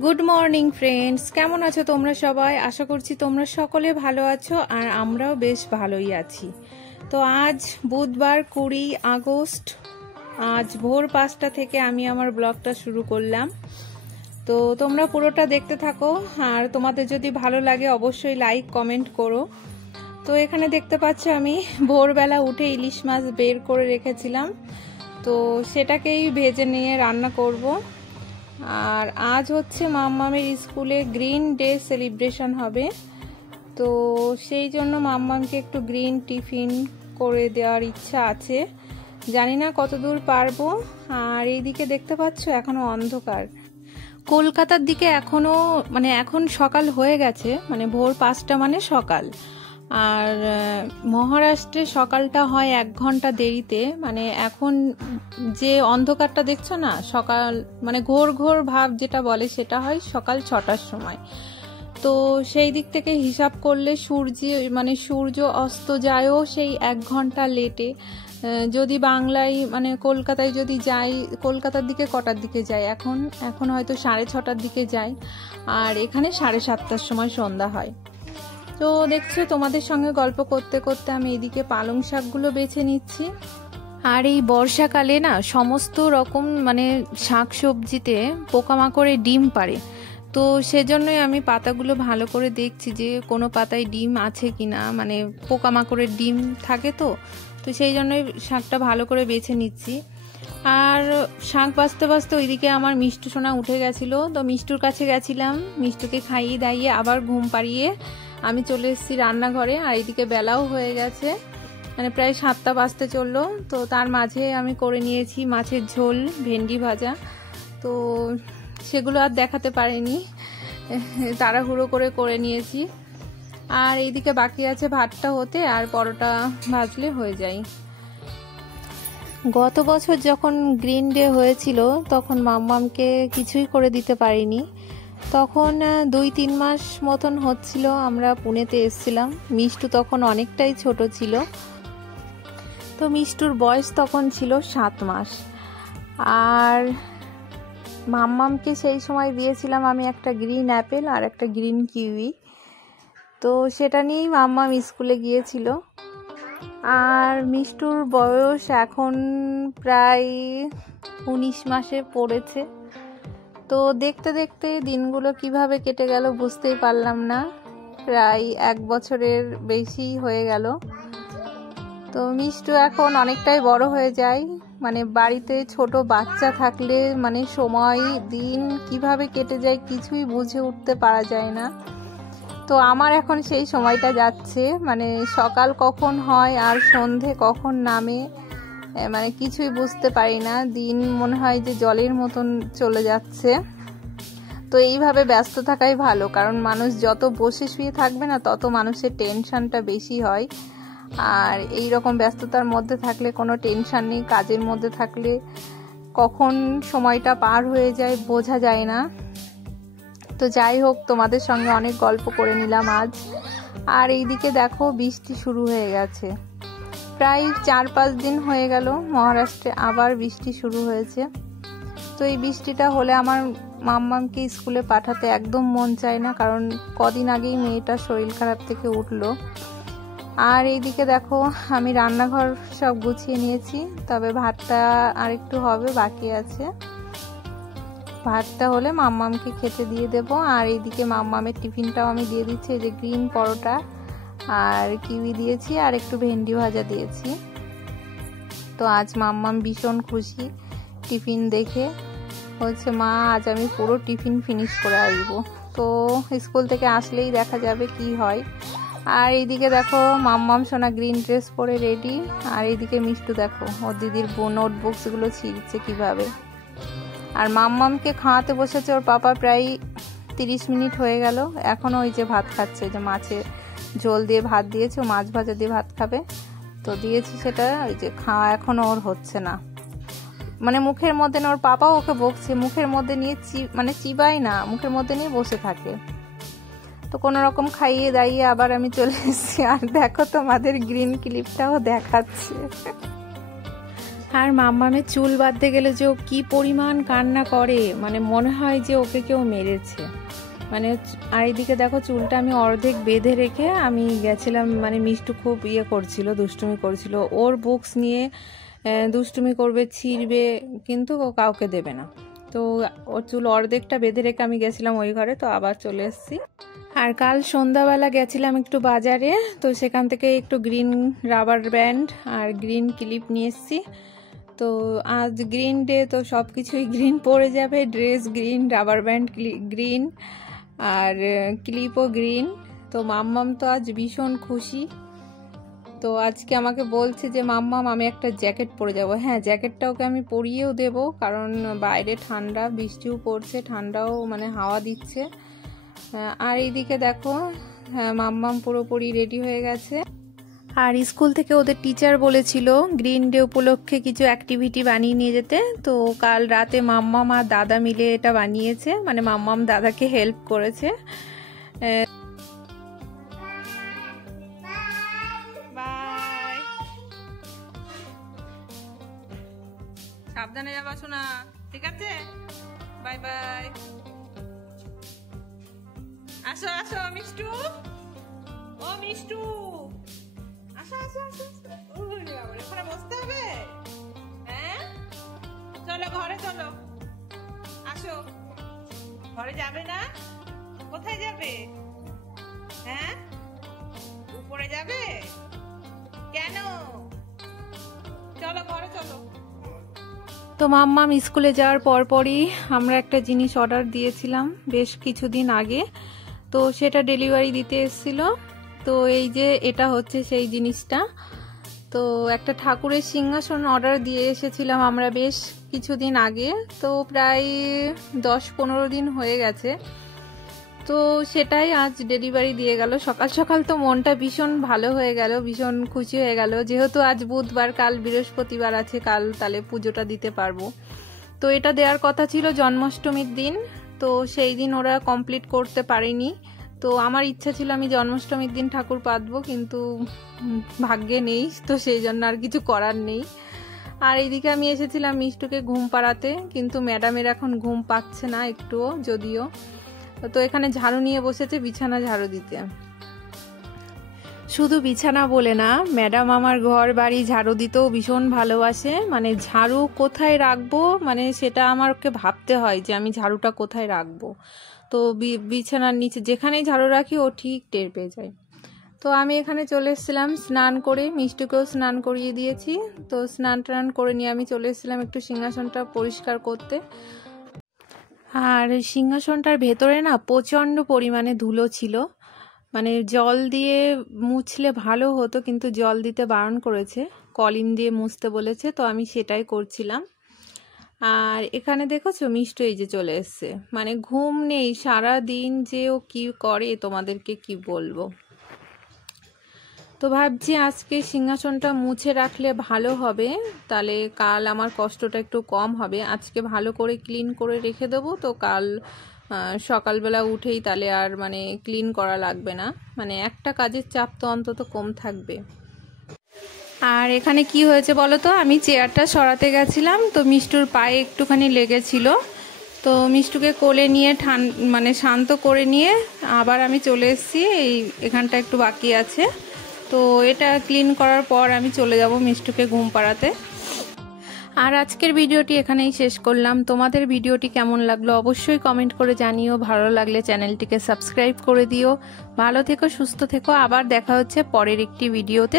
Good morning friends, কেমন আছো তোমরা সবাই? আশা করছি তোমরা সকলে ভালো আছো আর আমরাও বেশ ভালোই আছি। তো আজ বুধবার 20 আগস্ট, আজ ভোর 5টা থেকে আমি আমার ব্লগটা শুরু করলাম। তো তোমরা পুরোটা দেখতে থাকো আর তোমাদের যদি ভালো লাগে অবশ্যই লাইক কমেন্ট করো। তো এখানে দেখতে পাচ্ছ আমি ভোরবেলা উঠে ইলিশ মাছ বের করে রেখেছিলাম, তো সেটাকেই ভেজে নিয়ে রান্না করব। আর আজ হচ্ছে মাম্মামের স্কুলে গ্রিন ডে সেলিব্রেশন হবে, তো সেই জন্য মাম্মামকে একটু গ্রিন টিফিন করে দেওয়ার ইচ্ছা আছে, জানি না কতদূর পারবো। আর এইদিকে দেখতে পাচ্ছ এখনো অন্ধকার, কলকাতার দিকে এখনো এখন সকাল হয়ে গেছে, ভোর 5টা মানে সকাল। আর মহারাষ্ট্রে সকালটা হয় 1 ঘন্টা দেরিতে, এখন যে অন্ধকারটা দেখছো না, সকাল ঘোর ঘোর ভাব যেটা বলে সেটা হয় সকাল 6টার সময়। তো সেই দিক থেকে হিসাব করলে সূর্য অস্ত যায়ও সেই 1 ঘন্টা লেটে। যদি বাংলায় কলকাতায় যদি যাই, কলকাতার দিকে কটার দিকে যাই, এখন হয়তো 6:30টার দিকে যাই, আর এখানে 7:30টার সময় সন্ধ্যা হয়। তো দেখছো তোমাদের সঙ্গে গল্প করতে করতে আমি এদিকে পালং শাকগুলো বেছে নিচ্ছি। আর এই বর্ষাকালে না সমস্ত রকম শাক সবজিতে পোকামাকড়ে ডিম পারে, তো সেজন্যই আমি পাতাগুলো ভালো করে দেখছি যে কোনো পাতায় ডিম আছে কিনা, পোকামাকড়ের ডিম থাকে তো সেই জন্যই শাকটা ভালো করে বেছে নিচ্ছি। আর শাক বাছতে বাছতে ওইদিকে আমার মিষ্টু সোনা উঠে গেছিলো, তো মিষ্টুর কাছে গেছিলাম, মিষ্টুকে খাইয়ে দাইয়ে আবার ঘুম পাড়িয়ে আমি চলে এসেছি রান্নাঘরে। আর এইদিকে বেলাও হয়ে গেছে, প্রায় 7টা বাজতে চললো। তো তার মাঝে আমি করে নিয়েছি মাছের ঝোল, ভেন্ডি ভাজা, তো সেগুলো আর দেখাতে পারিনি, তাড়াহুড়ো করে নিয়েছি। আর এইদিকে বাকি আছে ভাতটা হতে, আর পরোটা ভাজলে হয়ে যায়। গত বছর যখন গ্রিন ডে হয়েছিল তখন মাম্মামকে কিছুই করে দিতে পারিনি, তখন 2-3 মাস মতন হচ্ছিল আমরা পুনেতে এসেছিলাম। মিষ্টু তখন অনেকটাই ছোট ছিল, তো মিষ্টুর বয়স তখন ছিল 7 মাস। আর মাম্মামকে সেই সময় দিয়েছিলাম আমি একটা গ্রিন অ্যাপেল আর একটা গ্রিন কিউই, তো সেটা নিয়েই মাম্মাম স্কুলে গিয়েছিল। আর মিষ্টুর বয়স এখন প্রায় 19 মাসে পড়েছে। তো দেখতে দেখতে দিনগুলো কিভাবে কেটে গেল বুঝতেই পারলাম না, প্রায় 1 বছরের বেশি হয়ে গেল। তো মিষ্টু এখন অনেকটাই বড় হয়ে যায়, বাড়িতে ছোট বাচ্চা থাকলে সময় দিন কিভাবে কেটে যায় কিছুই বুঝে উঠতে পারা যায় না। তো আমার এখন সেই সময়টা যাচ্ছে, সকাল কখন হয় আর সন্ধে কখন নামে, কিছুই বুঝতে পারি না, দিন মনে হয় যে জলের মতন চলে যাচ্ছে। তো এইভাবে ব্যস্ত থাকাই ভালো, কারণ মানুষ যত বসে শুয়ে থাকবে না তত মানুষের টেনশনটা বেশি হয়। আর এই রকম ব্যস্ততার মধ্যে থাকলে কোনো টেনশন নেই, কাজের মধ্যে থাকলে কখন সময়টা পার হয়ে যায় বোঝা যায় না। তো যাই হোক, তোমাদের সঙ্গে অনেক গল্প করে নিলাম আজ। আর এইদিকে দেখো বৃষ্টি শুরু হয়ে গেছে, প্রায় 4-5 দিন হয়ে গেল মহারাষ্ট্রে আবার বৃষ্টি শুরু হয়েছে। তো এই বৃষ্টিটা হলে আমার মাম্মামকে স্কুলে পাঠাতে একদম মন চায় না, কারণ কদিন আগেই মেয়েটার শরীর খারাপ থেকে উঠলো। আর এইদিকে দেখো আমি রান্নাঘর সব গুছিয়ে নিয়েছি, তবে ভাতটা আরেকটু হবে, বাকি আছে। ভাতটা হলে মাম্মামকে খেতে দিয়ে দেব। আর এইদিকে মাম্মামের টিফিনটাও আমি দিয়ে দিচ্ছি, এই যে গ্রিন পরোটা আর কিউই দিয়েছি আর একটু ভেন্ডি ভাজা দিয়েছি। তো আজ মাম্মাম ভীষণ খুশি টিফিন দেখে, বলছে মা আজ আমি পুরো টিফিন ফিনিশ করে আসবো। তো স্কুল থেকে আসলেই দেখা যাবে কি হয়। আর এইদিকে দেখো মাম্মাম সোনা গ্রিন ড্রেস পরে রেডি, আর এইদিকে মিষ্টু দেখো ওর দিদির নোটবুকসগুলো ছিঁড়ছে কিভাবে। আর মাম্মামকে খাওয়াতে বসেছে ওর পাপা, প্রায় 30 মিনিট হয়ে গেল, এখনও ওই যে ভাত খাচ্ছে, যে মাছের ঝোল দিয়ে ভাত দিয়েছে, ও মাছ ভাজা দিয়ে ভাত খাবে, তো দিয়েছি সেটা, ওই যে খাওয়া এখনও ওর হচ্ছে না, মুখের মধ্যে না, ওর পাপাও ওকে বকছে, মুখের মধ্যে নিয়ে চিবাই না, মুখের মধ্যে নিয়ে বসে থাকে। তো কোনো রকম খাইয়ে দাইয়ে আবার আমি চলে এসেছি। আর দেখো তোমাদের গ্রিন ক্লিপটাও দেখাচ্ছে। আর মাম্মামের চুল বাঁধতে গেলে যে ও কি পরিমাণ কান্না করে, মানে মনে হয় যে ওকে কেউ মেরেছে। মানে আর এইদিকে দেখো চুলটা আমি অর্ধেক বেঁধে রেখে আমি গেছিলাম, মানে মিষ্টু খুব করছিল, দুষ্টুমি করছিল, ওর বুকস নিয়ে দুষ্টুমি করবে, ছিঁড়বে, কিন্তু ও কাউকে দেবে না। তো ওর চুল অর্ধেকটা বেঁধে রেখে আমি গেছিলাম ওই ঘরে, তো আবার চলে এসেছি। আর কাল সন্ধ্যাবেলা গেছিলাম একটু বাজারে, তো সেখান থেকে একটু গ্রিন রাবার ব্যান্ড আর গ্রিন ক্লিপ নিয়ে এসেছি। তো আজ গ্রিন ডে, তো সব কিছুই গ্রিন পরে যাবে, dress green, rubber band green আর ক্লিপও গ্রিন। তো মাম্মাম তো আজ ভীষণ খুশি। তো আজকে আমাকে বলছে যে মাম্মাম আমি একটা জ্যাকেট পরে যাব। হ্যাঁ, জ্যাকেটটা ওকে আমি পরিয়েও দেব, কারণ বাইরে ঠান্ডা, বৃষ্টিও পড়ছে, ঠান্ডাও মানে হাওয়া দিচ্ছে। আর এইদিকে দেখো, হ্যাঁ মাম্মাম পুরোপুরি রেডি হয়ে গেছে। আর স্কুল থেকে ওদের টিচার বলেছিল গ্রিন ডে উপলক্ষে কিছু অ্যাক্টিভিটি বানিয়ে নিয়ে যেতে। তো কাল রাতে মাম্মাম আর দাদা মিলে এটা বানিয়েছে, মানে মাম্মাম দাদাকে হেল্প করেছে। সাবধানে যাবা শোনা, ঠিক আছে? Bye bye. আসো আসো মিষ্টু, ও মিষ্টু, আসো আসো আসো। ওখানে বসতে হবে? হ্যাঁ চলো ঘরে চলো, আসো। ঘরে যাবে না? কোথায় যাবে? হ্যাঁ উপরে যাবে কেন? চলো ঘরে চলো। তো মাম্মাম স্কুলে যাওয়ার পরপরই আমরা একটা জিনিস অর্ডার দিয়েছিলাম বেশ কিছুদিন আগে, তো সেটা ডেলিভারি দিতে এসেছিল। তো এই যে এটা হচ্ছে সেই জিনিসটা। তো একটা ঠাকুরের সিংহাসন অর্ডার দিয়ে এসেছিলাম আমরা বেশ কিছুদিন আগে, তো প্রায় 10-15 দিন হয়ে গেছে। তো সেটাই আজ ডেলিভারি দিয়ে গেল। সকাল সকাল তো মনটা ভীষণ ভালো হয়ে গেল, ভীষণ খুশি হয়ে গেল, যেহেতু আজ বুধবার, কাল বৃহস্পতিবার আছে, কাল তাহলে পুজোটা দিতে পারবো। তো এটা দেওয়ার কথা ছিল জন্মাষ্টমীর দিন, তো সেই দিন ওরা কমপ্লিট করতে পারেনি। তো আমার ইচ্ছা ছিল আমি জন্মাষ্টমীর দিন ঠাকুর পাতবো, কিন্তু ভাগ্যে নেই, তো সেই জন্য আর কিছু করার নেই। আর এইদিকে আমি এসেছিলাম মিষ্টুকে ঘুম পাড়াতে, কিন্তু ম্যাডামের এখন ঘুম পাচ্ছে না একটুও যদিও। তো এখানে ঝাড়ু নিয়ে বসেছে বিছানা ঝাড়ু দিতে। শুধু বিছানা বলে না, ম্যাডাম আমার ঘর বাড়ি ঝাড়ু দিতেও ভীষণ ভালোবাসে। মানে ঝাড়ু কোথায় রাখবো, মানে সেটা আমাকে ভাবতে হয় যে আমি ঝাড়ুটা কোথায় রাখবো। তো বিছানার নিচে যেখানেই ঝাড়ু রাখি ও ঠিক টের পেয়ে যায়। তো আমি এখানে চলে এসেছিলাম স্নান করে, মিষ্টুকেও স্নান করিয়ে দিয়েছি। তো স্নান টান করে নিয়ে আমি চলে এসেছিলাম একটু সিংহাসনটা পরিষ্কার করতে। আর সিংহাসনটার ভেতরে না প্রচণ্ড পরিমাণে ধুলো ছিল, মানে জল দিয়ে মুছলে ভালো হতো, কিন্তু জল দিতে বারণ করেছে, কলিন দিয়ে মুছতে বলেছে, তো আমি সেটাই করছিলাম। আর এখানে দেখেছো মিষ্টু এই যে চলে এসছে, মানে ঘুম নেই সারা দিন, যে ও কি করে তোমাদেরকে কি বলবো। তো ভাবছি আজকে সিংহাসনটা মুছে রাখলে ভালো হবে, তাহলে কাল আমার কষ্টটা একটু কম হবে। আজকে ভালো করে ক্লিন করে রেখে দেবো, তো কাল সকালবেলা উঠেই তাহলে আর মানে ক্লিন করা লাগবে না, মানে একটা কাজের চাপ তো অন্তত কম থাকবে। আর এখানে কি হয়েছে বলো তো, আমি চেয়ারটা সরাতে গেছিলাম, তো মিষ্টুর পায়ে একটুখানি লেগেছিল। তো মিষ্টুকে কোলে নিয়ে মানে শান্ত করে নিয়ে আবার আমি চলে এসেছি, এখানটা একটু বাকি আছে, তো এটা ক্লিন করার পর আমি চলে যাব মিষ্টুকে ঘুম পাড়াতে। আর আজকের ভিডিওটি এখানেই শেষ করলাম। তোমাদের ভিডিওটি কেমন লাগলো অবশ্যই কমেন্ট করে জানিও, ভালো লাগলে চ্যানেলটিকে সাবস্ক্রাইব করে দিও। ভালো থেকো, সুস্থ থেকো, আবার দেখা হচ্ছে পরের একটি ভিডিওতে।